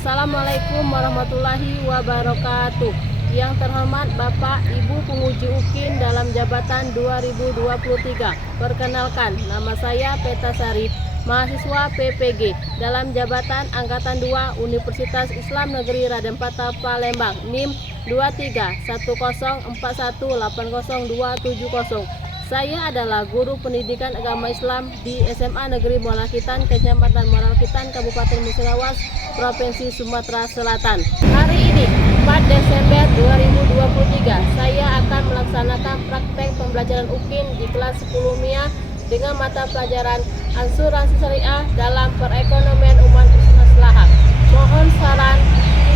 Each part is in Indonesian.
Assalamualaikum warahmatullahi wabarakatuh. Yang terhormat Bapak Ibu penguji UKIN dalam jabatan 2023. Perkenalkan, nama saya Petasari, mahasiswa PPG dalam jabatan Angkatan 2 Universitas Islam Negeri Raden Patah Palembang, NIM 231041802070. Saya adalah guru pendidikan agama Islam di SMA Negeri Muara Kitan, Kecamatan Muara Kitan, Kabupaten Musirawas, Provinsi Sumatera Selatan. Hari ini, 4 Desember 2023, saya akan melaksanakan praktek pembelajaran UKIN di kelas 10 MIA dengan mata pelajaran Asuransi Syariah dalam Perekonomian Umat Maslahah. Mohon saran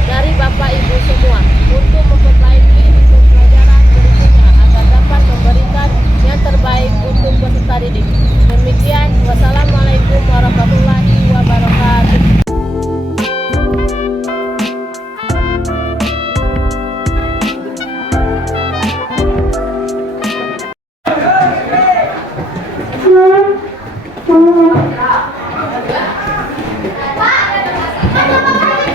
dari Bapak Ibu semua untuk memperbaiki pembelajaran berikutnya agar dapat memberikan yang terbaik untuk peserta didik. Demikian, wassalamualaikum warahmatullahi wabarakatuh.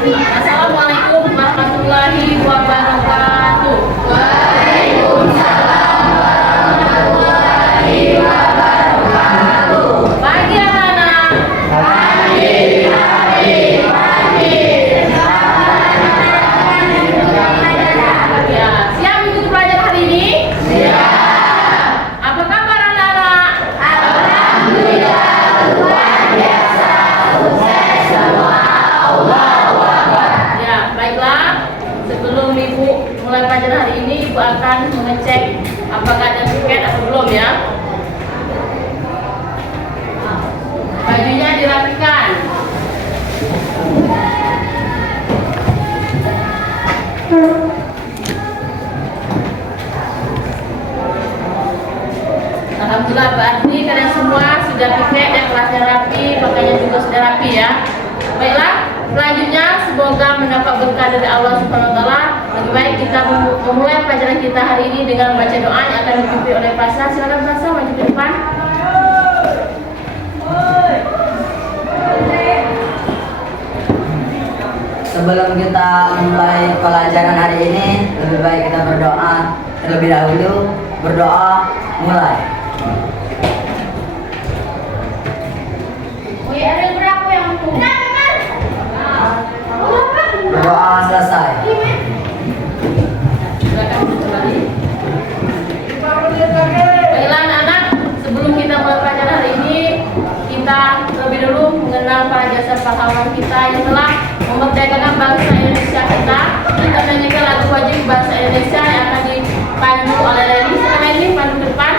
Assalamualaikum warahmatullahi wabarakatuh. Waalaikumsalam warahmatullahi wabarakatuh. Pagi anak-anak. Pagi. Ya, siap untuk belajar hari ini? Siap. Apa kabar anak-anak? Alhamdulillah, luar biasa, sukses semua. Baiklah, sebelum Ibu mulai pelajaran hari ini, Ibu akan mengecek apakah ada tiket atau belum ya. Bajunya dirapikan. Alhamdulillah, berarti kalian semua sudah tiket dan kelasnya rapi, pakainya juga sudah rapi ya. Baiklah, selanjutnya semoga mendapat berkah dari Allah Subhanahu wa taala. Lebih baik kita memulai pelajaran kita hari ini dengan membaca doa yang akan dipimpin oleh Pasha. Silakan Pasha maju ke depan. Sebelum kita mulai pelajaran hari ini, lebih baik kita berdoa terlebih dahulu. Berdoa mulai. Berdoa selesai. Baiklah anak-anak, sebelum kita mulai pelajaran hari ini, kita terlebih dahulu mengenal para jasa pahlawan kita yang telah memerdekakan bangsa Indonesia kita. Kita menyanyikan lagu wajib bahasa Indonesia yang akan dipandu oleh Leni. Sekarang Leni pandu ke depan.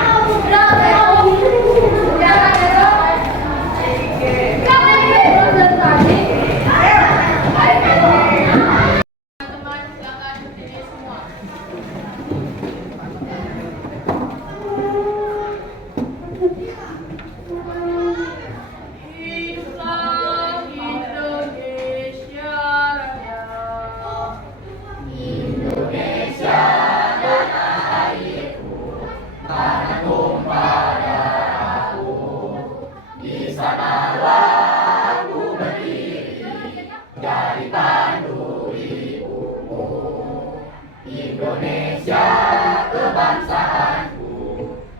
Indonesia kebangsaanku,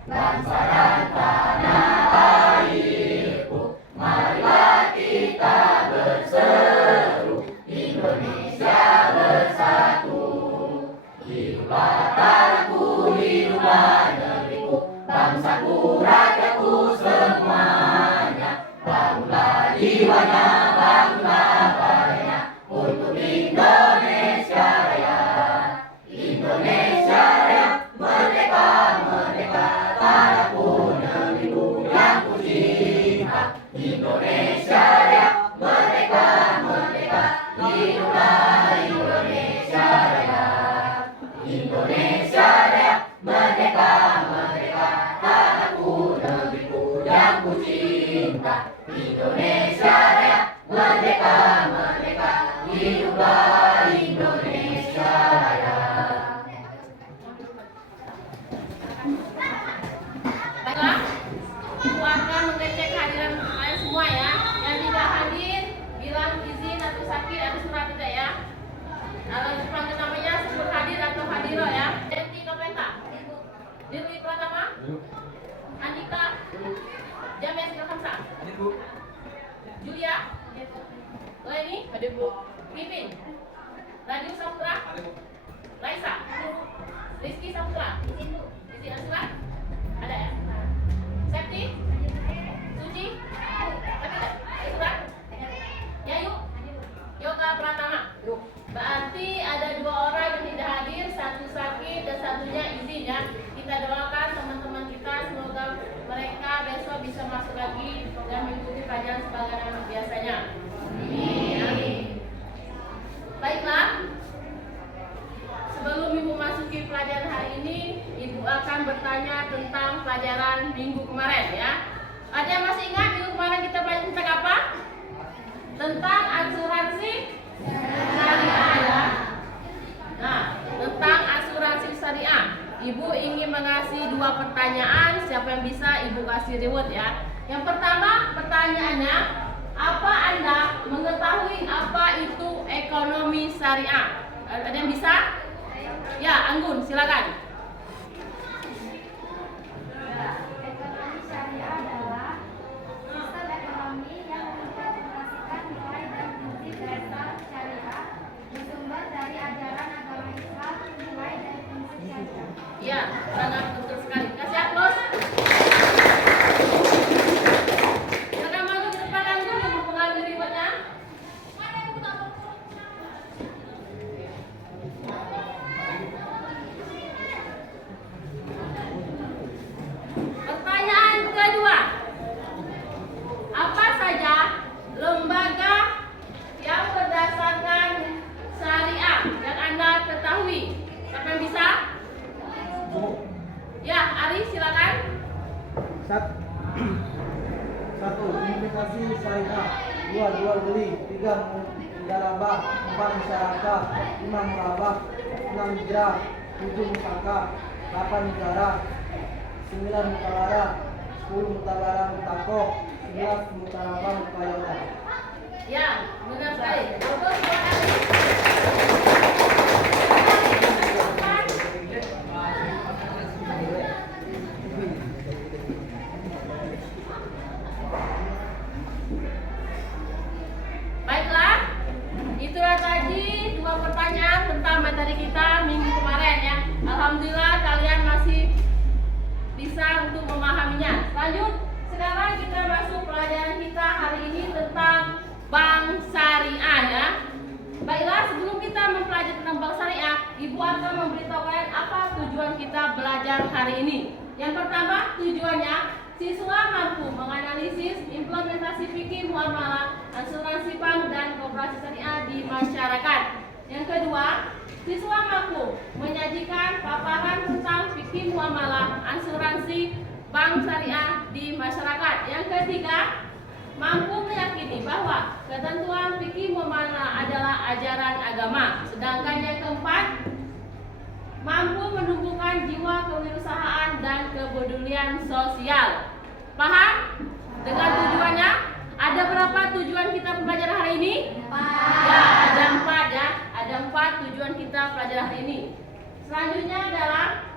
bangsa dan tanah airku. Marilah kita berseru, Indonesia bersatu. Hiduplah tanahku, hiduplah negeriku, bangsaku, rakyatku semuanya. Bangunlah jiwanya, bangunlah badannya untuk Indonesia Raya. Indonesia Raya, merdeka, merdeka, tanahku, negeriku yang ku cinta. Indonesia Raya, merdeka, merdeka, hiduplah Indonesia Raya. Indonesia Raya, merdeka, merdeka, tanahku, negeriku. Bu. Julia, Leni, ada Bu. Pipin, Raju Saputra, Raisa, Rizky Saputra, Izin Asura, ada ya? Septi, Suci, Asura, Yayu, Yoga Pratama. Berarti ada 2 orang yang tidak hadir, 1 sakit dan 1-nya izin ya. Kita doakan teman-teman kita semoga mereka besok bisa masuk lagi dan mengikuti pelajaran sebagaimana biasanya. Amin. Baiklah. Sebelum Ibu masuki pelajaran hari ini, Ibu akan bertanya tentang pelajaran minggu kemarin ya. Ada yang masih ingat minggu kemarin kita belajar tentang apa? Tentang asuransi syariah ya. Nah, tentang asuransi syariah. Ibu ingin mengasih 2 pertanyaan. Siapa yang bisa Ibu kasih reward ya. Yang pertama pertanyaannya, apa Anda mengetahui apa itu ekonomi syariah? Ada yang bisa? Ya, Anggun, silakan. Ekonomi syariah adalah sistem ekonomi yang mengimplementasikan nilai dan prinsip dasar syariah bersumber dari ajaran agama Islam, nilai dan prinsip syariah. Ya, sangat betul sekali. Kasih aplaus. Silakan maju ke depan Anggun untuk mengambil rewardnya. Pertanyaan kedua. Apa saja lembaga yang berdasarkan syariah yang Anda ketahui? Siapa yang bisa? Ya, Ari silakan. 1. Investasi syariah. 2. Jual beli. 3. Mudharabah. 4. Musyarakah. 5. Murabah. 6. Hijrah. 7. Musaka. 8. Negara. 9. Mutalara. 10. Mutabara Mutakoh. 11. Mutarabah Mutayoda. Ya, benar sekali. Aplaus buat Ari. Baiklah, itulah tadi 2 pertanyaan tentang materi kita minggu kemarin ya. Alhamdulillah kalian masih bisa untuk memahaminya. Lanjut, sekarang kita masuk pelajaran kita hari ini tentang bank syariah ya. Baiklah, sebelum kita mempelajari tentang bank syariah, Ibu akan memberitahu kalian apa tujuan kita belajar hari ini. Yang pertama, tujuannya siswa mampu menganalisis implementasi fikih muamalah, asuransi bank dan koperasi syariah di masyarakat. Yang kedua, siswa mampu menyajikan paparan tentang fikih muamalah, asuransi bank syariah di masyarakat. Yang ketiga, mampu meyakini bahwa ketentuan fikih muamalah adalah ajaran agama. Sedangkan yang keempat, mampu menumbuhkan jiwa kewirausahaan dan kepedulian sosial. Paham dengan tujuannya? Ada berapa tujuan kita belajar hari ini? 4. Ya, ada 4 ya. Ada 4 tujuan kita belajar hari ini. Selanjutnya adalah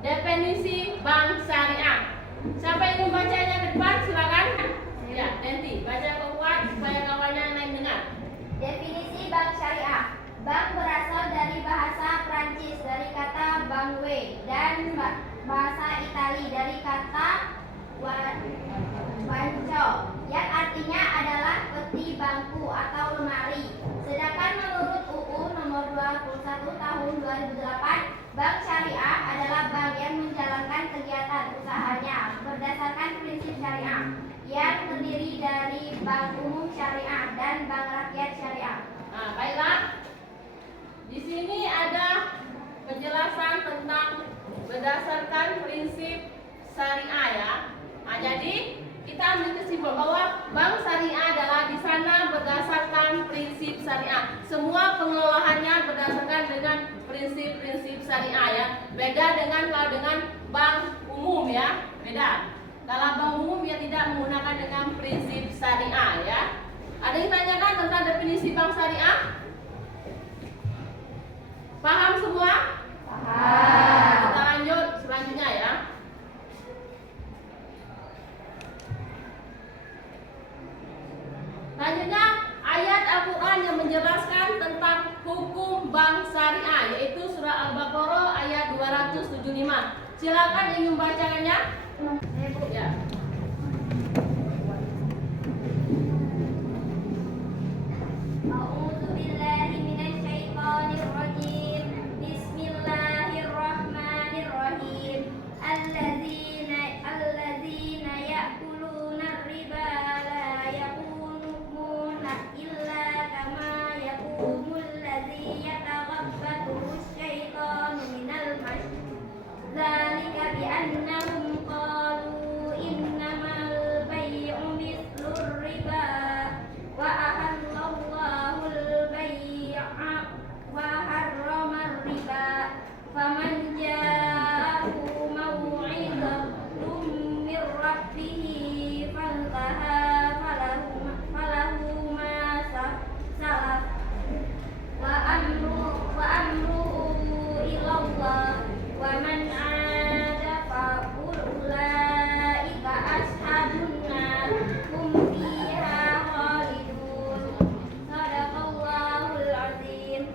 definisi bank syariah. Siapa yang membacanya ke depan? Silakan. Ya, Tenti, baca kuat supaya kawannya lain dengar. Definisi bank syariah. Bank berasal dari bahasa Prancis dari kata banque dan bahasa Itali dari kata banco yang artinya adalah peti bangku atau lemari. Sedangkan menurut UU nomor 21 tahun 2008, bank syariah adalah bank yang menjalankan kegiatan usahanya berdasarkan prinsip syariah yang terdiri dari bank umum syariah dan bank rakyat syariah. Nah, baiklah. Di sini ada penjelasan tentang berdasarkan prinsip syariah ya. Nah, jadi kita ambil kesimpulan bahwa bank syariah adalah di sana berdasarkan prinsip syariah. Semua pengelolaannya berdasarkan dengan prinsip-prinsip syariah ya. Beda kalau dengan bank umum ya, beda. Kalau bank umum ya tidak menggunakan dengan prinsip syariah ya. Ada yang tanyakan tentang definisi bank syariah? Paham semua? Paham. Kita lanjut selanjutnya ya. 275. Silakan ingin membacakannya. Ya. A'udzu billahi minasyaitonir rajim. Bismillahirrahmanirrahim. Alladzina ya'kuluna riba la yaqumuna illa kama yaqumul ladzi yataghabbatu asy-syaitanu minal mas. Dzalika bi annahum qalu innamal bay'u mithlur riba wa ahallallahu al-bay'a wa harrama riba. Faman ja'ahu maw'izatun min rabbih fantaha falahu ma salaf wa amruhu ila Allah wa man 'ada fa ulaika ashabun nar hum fiha khalidun. Shadaqallahul azim.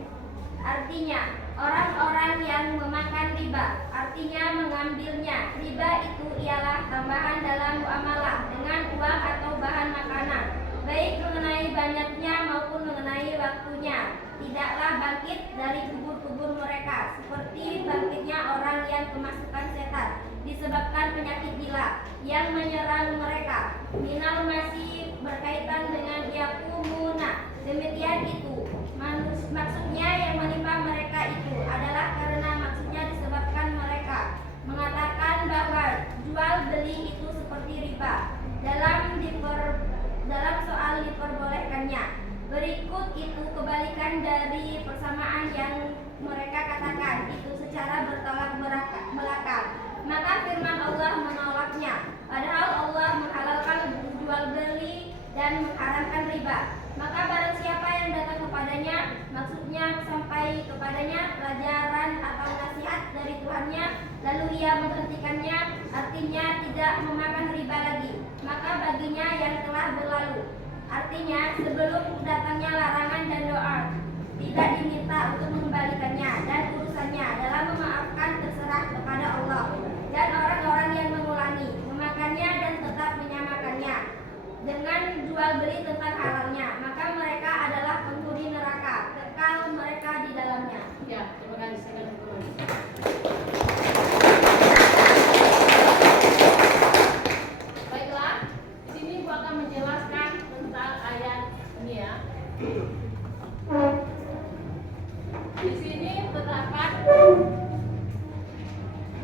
Artinya, orang-orang yang memakan riba, artinya mengambilnya. Riba itu ialah tambahan dalam muamalah dengan uang atau bahan makanan, baik mengenai banyaknya maupun mengenai waktunya. Tidaklah bangkit dari kubur-kubur mereka seperti bangkitnya orang yang kemasukan setan disebabkan penyakit gila yang menyerang mereka. Minal masih berkaitan dengan yakumuna. Demikian itu maksudnya yang menimpa mereka itu adalah karena maksudnya disebabkan mereka mengatakan bahwa jual beli itu seperti riba dalam soal diperbolehkannya. Berikut itu kebalikan dari persamaan yang mereka katakan itu secara bertolak belakang. Maka firman Allah menolaknya, padahal Allah menghalalkan jual beli dan mengharamkan riba. Maka barang siapa yang datang kepadanya, maksudnya sampai kepadanya pelajaran atau nasihat dari Tuhannya, lalu ia menghentikannya, artinya tidak memakan riba lagi, maka baginya yang telah berlalu. Artinya sebelum datangnya larangan dan doa, tidak diminta untuk mengembalikannya, dan urusannya dalam memaafkan terserah kepada Allah. Dan orang-orang yang mengulangi, memakannya dan tetap menyamakannya dengan jual beli tentang halalnya, maka mereka adalah penghuni neraka, kekal mereka di dalamnya. Ya, terima kasih. Baiklah, di sini Bu akan menjelaskan tentang ayat ini ya. Di sini terdapat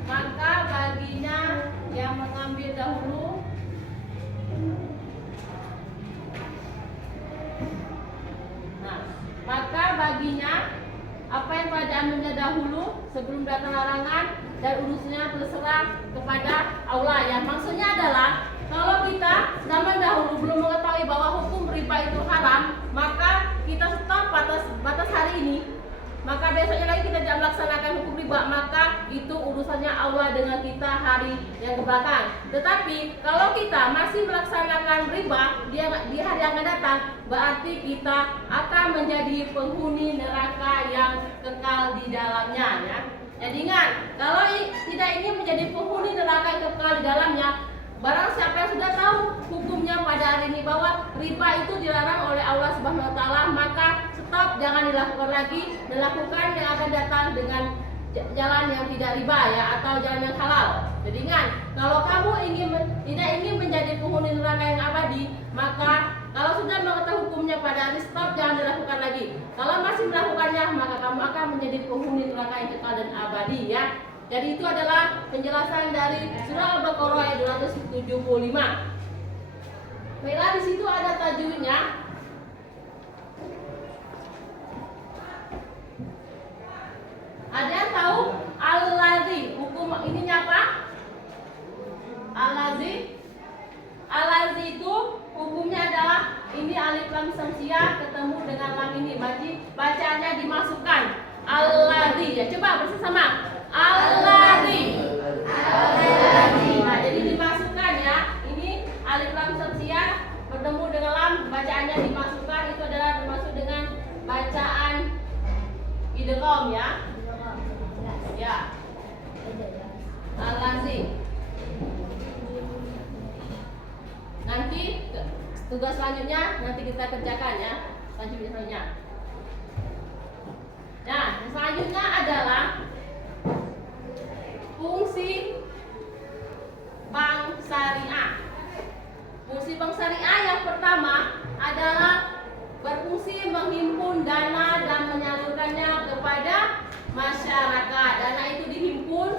maka baginya yang mengambil dahulu maka baginya apa yang pada ambilnya dahulu sebelum datang larangan dan urusnya terserah kepada Allah. Ya, maksudnya adalah kalau kita zaman dahulu belum mengetahui bahwa hukum riba itu haram, maka kita stop batas hari ini. Maka besoknya lagi kita tidak melaksanakan hukum riba, maka itu urusannya Allah dengan kita hari yang kebelakang. Tetapi kalau kita masih melaksanakan riba di hari yang akan datang, berarti kita akan menjadi penghuni neraka yang kekal di dalamnya ya. Jadi ingat, kalau tidak ingin menjadi penghuni neraka yang kekal di dalamnya, barang siapa yang sudah tahu hukumnya pada hari ini bahwa riba itu dilarang oleh Allah Subhanahu wa taala, maka stop, jangan dilakukan lagi, dan lakukan yang akan datang dengan jalan yang tidak riba ya, atau jalan yang halal. Jadi ingat, kalau kamu tidak ingin menjadi penghuni neraka yang abadi, maka kalau sudah mengetahui hukumnya pada hari stop, jangan dilakukan lagi. Kalau masih melakukannya, maka kamu akan menjadi penghuni neraka yang kekal dan abadi ya. Jadi itu adalah penjelasan dari surah Al-Baqarah ayat 275. Baiklah, di situ ada tajwidnya. Ada yang tahu al-ladzi hukum ininya apa? Al-ladzi itu hukumnya adalah ini alif lam samsiah ketemu dengan lam ini, bacaannya dimasukkan al-ladzi ya. Coba bersama al-ladzi. Nah, jadi dimasukkan ya. Ini alif lam samsiah bertemu dengan lam, bacaannya dimasukkan, itu adalah dimaksud dengan bacaan idgham ya. tugas selanjutnya nanti kita kerjakan ya. Selanjutnya. Nah, yang selanjutnya adalah fungsi bank syariah. Fungsi bank syariah yang pertama adalah berfungsi menghimpun dana dan menyalurkannya kepada masyarakat. Dana itu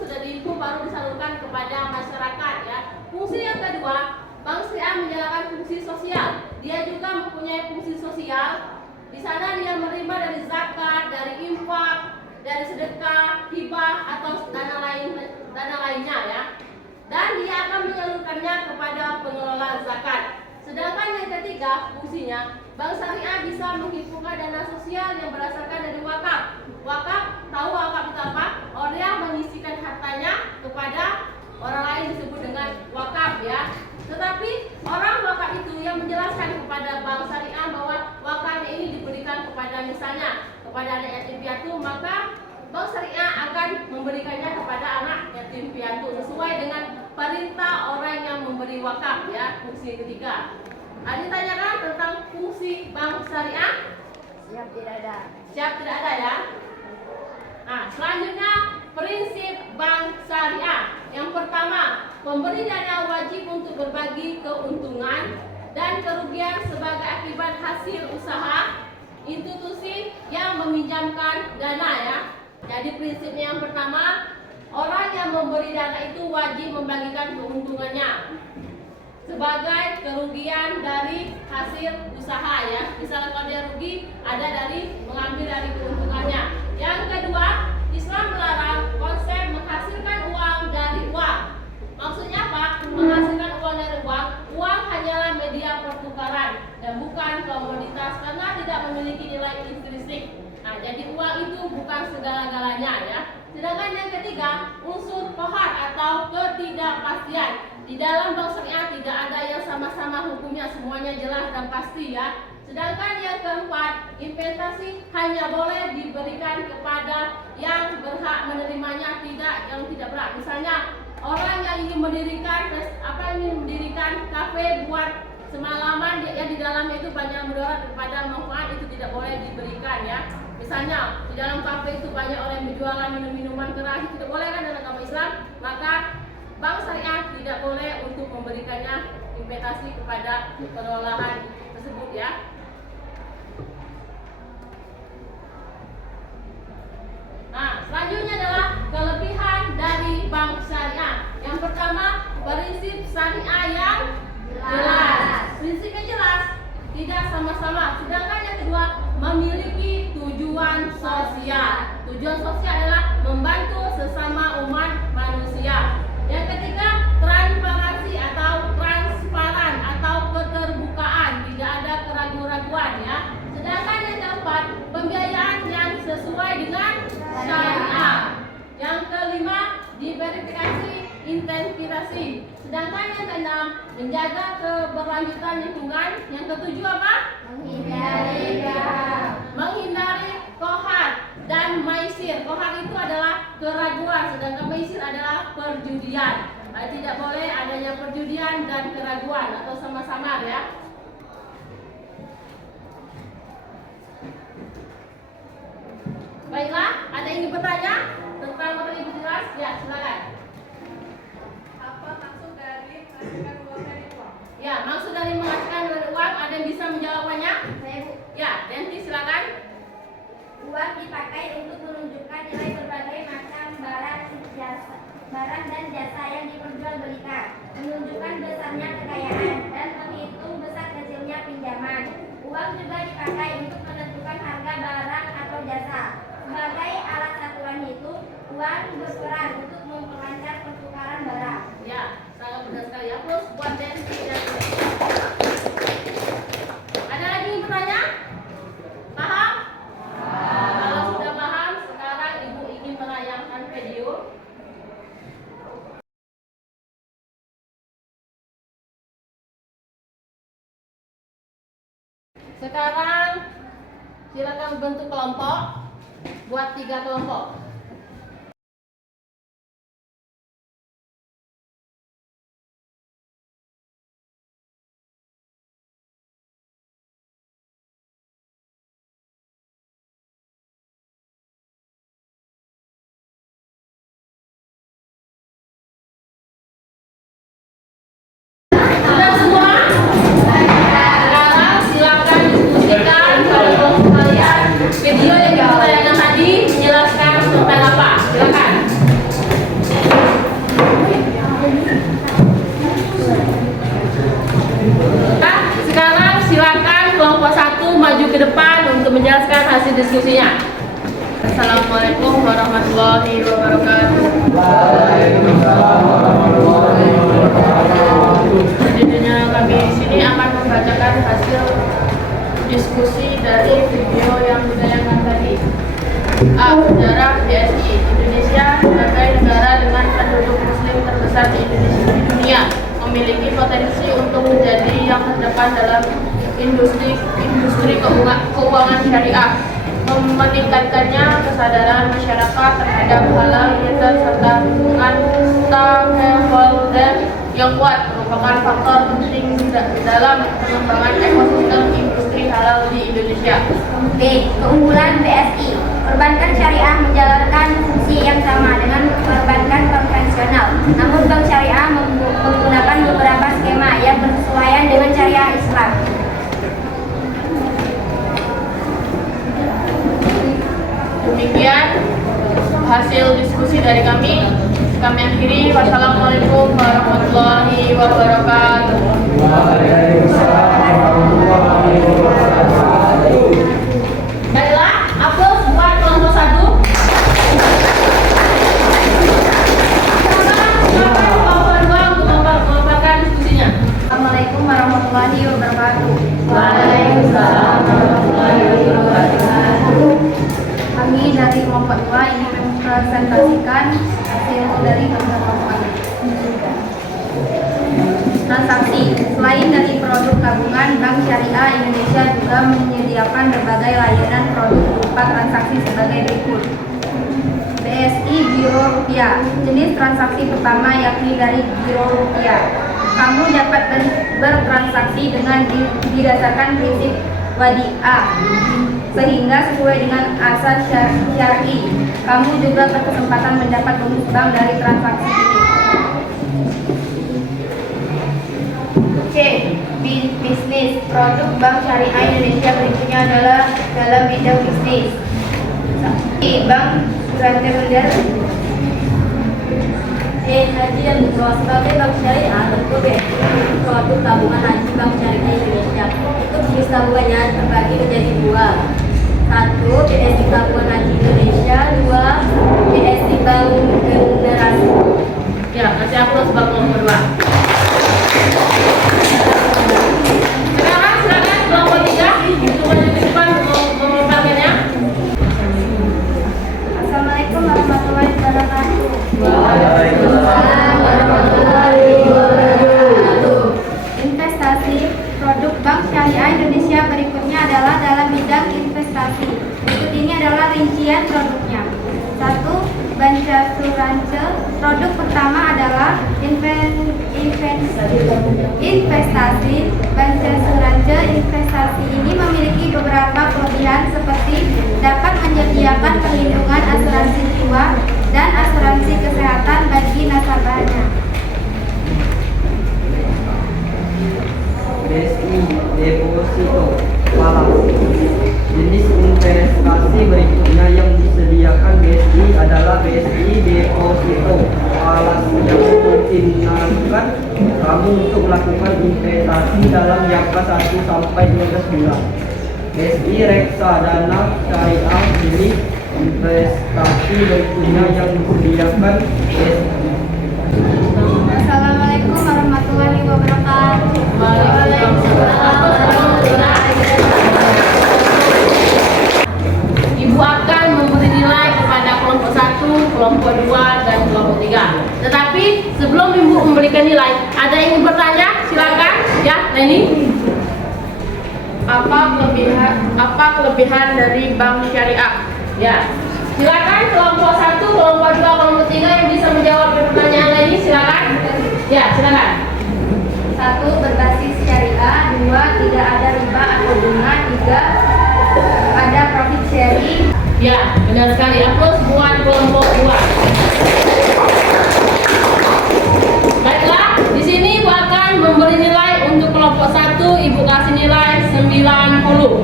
sudah dihimpun baru disalurkan kepada masyarakat ya. Fungsi yang kedua, bank syariah menjalankan fungsi sosial. Dia juga mempunyai fungsi sosial. Di sana dia menerima dari zakat, dari infak, dari sedekah, hibah atau dana lainnya ya. Dan dia akan menyalurkannya kepada pengelola zakat. Sedangkan yang ketiga fungsinya, bank syariah bisa menghimpunkan dana sosial yang berdasarkan dari wakaf. Wakaf, tahu wakaf itu apa? Orang yang mengisikan hartanya kepada orang lain disebut dengan wakaf ya. Tetapi orang wakaf itu yang menjelaskan kepada bank syariah bahwa wakaf ini diberikan kepada misalnya kepada anak yatim piatu, maka bank syariah akan memberikannya kepada anak yatim piatu sesuai dengan perintah orang yang memberi wakaf ya. Fungsi ketiga. Ditanyakan tentang fungsi bank syariah? Siap, tidak ada. Siap, tidak ada ya. Nah, selanjutnya prinsip bank syariah. Yang pertama, pemberi dana wajib untuk berbagi keuntungan dan kerugian sebagai akibat hasil usaha institusi yang meminjamkan dana ya. Jadi prinsipnya yang pertama, orang yang memberi dana itu wajib membagikan keuntungannya sebagai kerugian dari hasil usaha ya. Misalnya kalau dia rugi, ada dari mengambil dari keuntungannya. Yang kedua, Islam melarang konsep menghasilkan uang dari uang. Maksudnya apa? Menghasilkan uang dari uang. Uang hanyalah media pertukaran dan bukan komoditas karena tidak memiliki nilai intrinsik. Nah, jadi uang itu bukan segala-galanya ya. Sedangkan yang ketiga, unsur kohar atau ketidakpastian. Di dalam bank syariah tidak ada yang sama-sama hukumnya, semuanya jelas dan pasti ya. Sedangkan yang keempat, investasi hanya boleh diberikan kepada yang berhak menerimanya, yang tidak berhak. Misalnya orang yang ingin mendirikan kafe buat semalaman yang di dalamnya itu banyak mudarat kepada manfaat, itu tidak boleh diberikan ya. Misalnya di dalam kafe itu banyak orang yang berjualan minuman keras, itu tidak boleh kan dalam agama Islam. Maka bank syariah tidak boleh untuk memberikannya investasi kepada pengelolaan tersebut ya. Nah, selanjutnya adalah kelebihan dari bank syariah. Yang pertama, prinsip syariah yang jelas. Prinsipnya jelas, tidak sama-sama. Sedangkan yang kedua, memiliki tujuan sosial. Tujuan sosial adalah membantu sesama umat manusia. Yang ketiga, transparansi atau transparan atau keterbukaan, tidak ada keraguan-raguan ya. Sedangkan yang keempat, pembiayaan yang sesuai dengan syariah. Yang kelima, diverifikasi integritas. Sedangkan yang keenam, menjaga keberlanjutan lingkungan. Yang ketujuh apa? Menghindari kohar dan maisir. Kohar itu adalah keraguan, sedangkan maisir adalah perjudian. Tidak boleh adanya perjudian dan keraguan atau sama-sama ya. Baiklah, ada yang ingin bertanya tentang materi ibu jelas? Ya, silakan. Apa maksud dari menghasilkan uang dari uang? Ya, maksud dari menghasilkan dari uang, ada yang bisa menjawabnya? Saya, Bu. Ya, Denti silakan. Uang dipakai untuk menunjukkan nilai berbagai macam barang dan jasa yang diperjualbelikan, menunjukkan besarnya kekayaan dan menghitung besar kecilnya pinjaman. Uang juga dipakai untuk menentukan harga barang atau jasa. Sebagai alat satuan hitung, uang berperan untuk memperlancar pertukaran barang. Ya, sangat benar sekali ya. Plus buat Denti dan ada lagi yang bertanya? Paham? Kalau sudah paham, sekarang ibu ingin menayangkan video. Sekarang silakan bentuk kelompok, buat 3 kelompok. hasil diskusinya. Assalamualaikum warahmatullahi wabarakatuh. Selanjutnya kami di sini akan membacakan hasil diskusi dari video yang ditayangkan tadi. A. Sejarah BSI. Indonesia sebagai negara dengan penduduk muslim terbesar di dunia memiliki potensi untuk menjadi yang terdepan dalam industri keuangan syariah, meningkatkannya kesadaran masyarakat terhadap halal bihalal serta hubungan stakeholder yang kuat merupakan faktor penting dalam pengembangan ekosistem industri halal di Indonesia. B. Keunggulan BSI. Perbankan syariah menjalankan fungsi yang sama dengan perbankan konvensional. Namun bank syariah menggunakan beberapa skema yang bersesuaian dengan syariah Islam. Demikian hasil diskusi dari kami. Kami akhiri. Wassalamualaikum warahmatullahi wabarakatuh. Baiklah, aplaus buat kelompok 1. Silakan kelompok 2 untuk memaparkan diskusinya. Assalamualaikum warahmatullahi wabarakatuh. Waalaikumsalam warahmatullahi wabarakatuh. Kami dari kelompok 2 ingin mempresentasikan hasil dari kelompok kami. Transaksi. Selain dari produk gabungan, Bank Syariah Indonesia juga menyediakan berbagai layanan produk berupa transaksi sebagai berikut. BSI Giro Rupiah. Jenis transaksi pertama yakni dari Giro Rupiah. Kamu dapat bertransaksi dengan didasarkan prinsip wadiah, sehingga sesuai dengan asas syar'i. Kamu juga berkesempatan mendapat bonus bank dari transaksi ini. C. Bisnis. Produk Bank Syariah Indonesia berikutnya adalah dalam bidang bisnis. Bank Surante Modern. Haji yang dikelola sebagai bank syariah tentu BSI produk tabungan haji Bank Syariah Indonesia. Itu jenis tabungannya terbagi menjadi 2. 1. BSI Tabungan Haji Indonesia. 2. BSI Bank Generasi. Ya, kasih aplaus buat kelompok 2. Silakan kelompok 3 untuk maju ke depan memaparkannya. Assalamualaikum warahmatullahi wabarakatuh. Waalaikumsalam warahmatullahi wabarakatuh. Investasi. Produk Bank Syariah Indonesia berikutnya adalah dalam bidang investasi. Berikut ini adalah rincian produknya. 1. Bancasurance. Produk pertama adalah investasi. Bancasurance. Investasi ini memiliki beberapa kelebihan seperti dapat menyediakan perlindungan asuransi jiwa dan asuransi kesehatan bagi nasabahnya. BSI Deposito Falas. Jenis investasi berikutnya yang disediakan BSI adalah BSI Deposito Falas yang memungkinkan kamu untuk melakukan investasi dalam jangka 1 sampai 12 bulan. BSI Reksadana Syariah. Jenis investasi berikutnya yang disediakan BSI. Assalamualaikum warahmatullahi wabarakatuh. Ibu akan memberi nilai kepada kelompok 1, kelompok 2, dan kelompok 3. Tetapi sebelum Ibu memberikan nilai, ada yang ingin bertanya? Silakan. Ya, nah ini. Apa kelebihan dari Bank Syariah? Ya. Silakan kelompok 1, kelompok 2, kelompok 3 yang bisa menjawab pertanyaan ini, silakan. Ya, silakan. 1. Berbasis syariah. 2. Tidak ada riba atau bunga. 3. Ada profit sharing. Ya, benar sekali. Aplaus buat kelompok 2. Baiklah, di sini Ibu akan memberi nilai untuk kelompok 1. Ibu kasih nilai 90.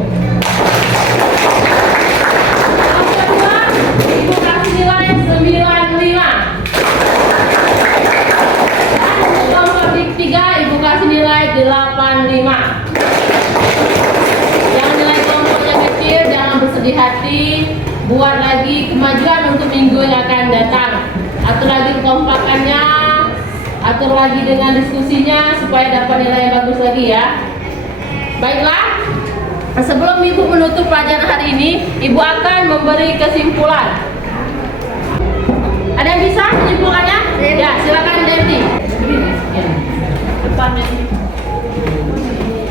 Ibu kasih nilai 95. Dan kelompok 3 Ibu kasih nilai 85. Jangan nilai kelompoknya kecil, jangan bersedih hati. buat lagi kemajuan untuk minggu yang akan datang. Atur lagi kekompakannya, atur lagi dengan diskusinya supaya dapat nilai yang bagus lagi ya. Baiklah, sebelum Ibu menutup pelajaran hari ini, Ibu akan memberi kesimpulan. Ada yang bisa menyimpulkannya? Ya, silakan Devi. Ya. Depan Devi.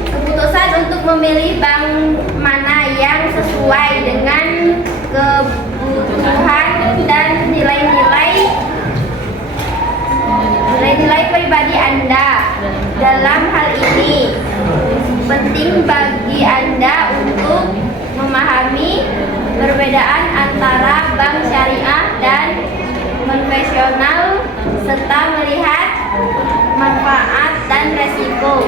Keputusan untuk memilih bank mana yang sesuai dengan kebutuhan dan nilai-nilai pribadi Anda. Dalam hal ini penting bagi Anda untuk memahami perbedaan antara bank syariah dan konvensional serta melihat manfaat dan resiko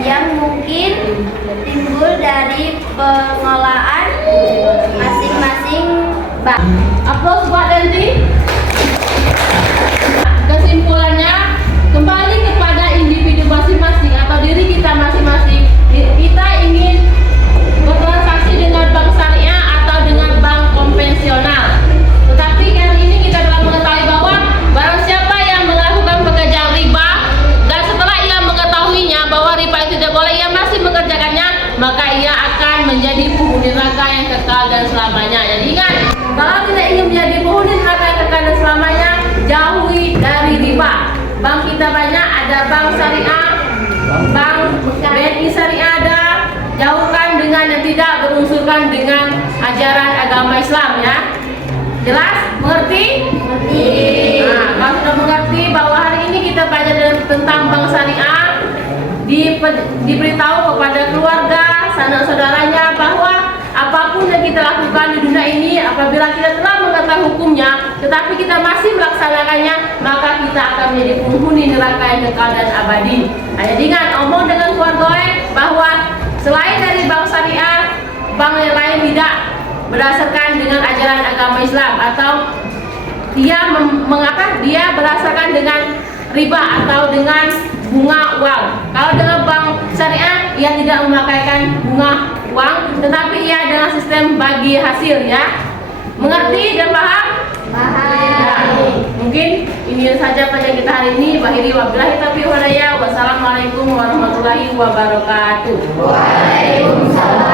yang mungkin timbul dari pengelolaan masing-masing bank. Aplaus buat Denti. Kesimpulannya, kembali kepada individu masing-masing atau diri kita masing-masing. Kita ingin bertransaksi dengan bank syariah atau dengan bank konvensional. Tetapi kali ini kita telah mengetahui bahwa barang siapa yang melakukan pekerjaan riba dan setelah ia mengetahuinya bahwa riba itu tidak boleh, ia masih mengerjakannya, maka ia akan menjadi penghuni neraka yang kekal dan selamanya. Jadi ingat, kalau tidak ingin menjadi penghuni neraka yang kekal dan selamanya, jauhi dari riba. Bank kita banyak, ada bank syariah, bank BNI syariah ada. Jauhkan dengan yang tidak berunsurkan dengan ajaran agama Islam ya. Jelas? Mengerti? Mengerti. Nah, kalau sudah mengerti bahwa hari ini kita belajar tentang bank syariah, diberitahu kepada keluarga, sanak saudaranya bahwa apapun yang kita lakukan di dunia ini, apabila kita telah mengetahui hukumnya, tetapi kita masih melaksanakannya, maka kita akan menjadi penghuni neraka yang kekal dan abadi. Nah, jadi ingat, omong dengan keluarga bahwa selain dari bank syariah, bank yang lain tidak berdasarkan dengan ajaran agama Islam atau dia berdasarkan dengan riba atau dengan bunga uang. Kalau dengan bank syariah, ia tidak memakaikan bunga uang, tetapi ia dengan sistem bagi hasil ya. Mengerti dan paham? Paham. Ya, mungkin ini saja pelajaran kita hari ini. Wabillahi taufiq wal hidayah. Wassalamualaikum warahmatullahi wabarakatuh. Waalaikumsalam.